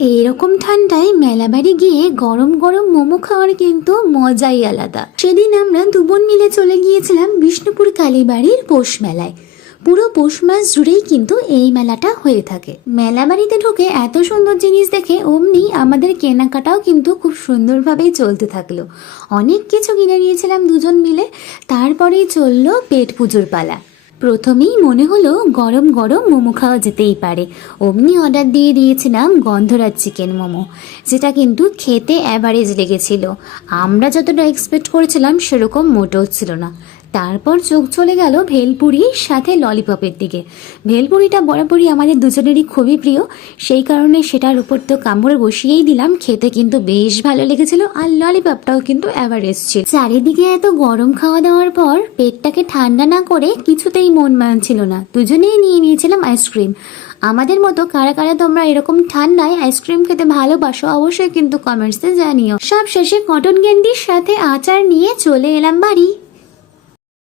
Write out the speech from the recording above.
এইরকম ঠান্ডায় মেলা বাড়ি গিয়ে গরম গরম মোমো খাওয়ার কিন্তু মজাই আলাদা। সেদিন আমরা দুবোন মিলে চলে গিয়েছিলাম বিষ্ণুপুর কালীবাড়ির পৌষ মেলায়। পুরো পৌষ মাস জুড়েই কিন্তু এই মেলাটা হয়ে থাকে। মেলা বাড়িতে ঢুকে এত সুন্দর জিনিস দেখে অমনি আমাদের কেনাকাটাও কিন্তু খুব সুন্দরভাবেই চলতে থাকলো। অনেক কিছু কিনে নিয়েছিলাম দুজন মিলে। তারপরেই চললো পেট পুজোর পালা। প্রথমেই মনে হলো গরম গরম মোমো খাওয়া যেতেই পারে। অমনি অর্ডার দিয়ে দিয়েছিলাম গন্ধরাজ চিকেন মোমো, যেটা কিন্তু খেতে অ্যাভারেজ লেগেছিল। আমরা যতটা এক্সপেক্ট করেছিলাম সেরকম মোটেও ছিল না। তারপর চোখ চলে গেল ভেলপুরির সাথে ললিপপের দিকে। ভেলপুরিটা বরাবরই আমাদের দুজনেরই খুবই প্রিয়, সেই কারণে সেটার উপর তো কামড়ে বসিয়েই দিলাম। খেতে কিন্তু বেশ ভালো লেগেছিল, আর ললিপপটাও কিন্তু অ্যাভারেজ ছিল। চারিদিকে এত গরম খাওয়া দাওয়ার পর পেটটাকে ঠান্ডা না করে কিছুতেই মন মানছিল না। দুজনেই নিয়ে নিয়েছিলাম আইসক্রিম। আমাদের মতো কারা কারা তোমরা এরকম ঠান্ডায় আইসক্রিম খেতে ভালোবাসো অবশ্যই কিন্তু কমেন্টসে জানিও। সব শেষে কটন ক্যান্ডির সাথে আচার নিয়ে চলে এলাম বাড়ি।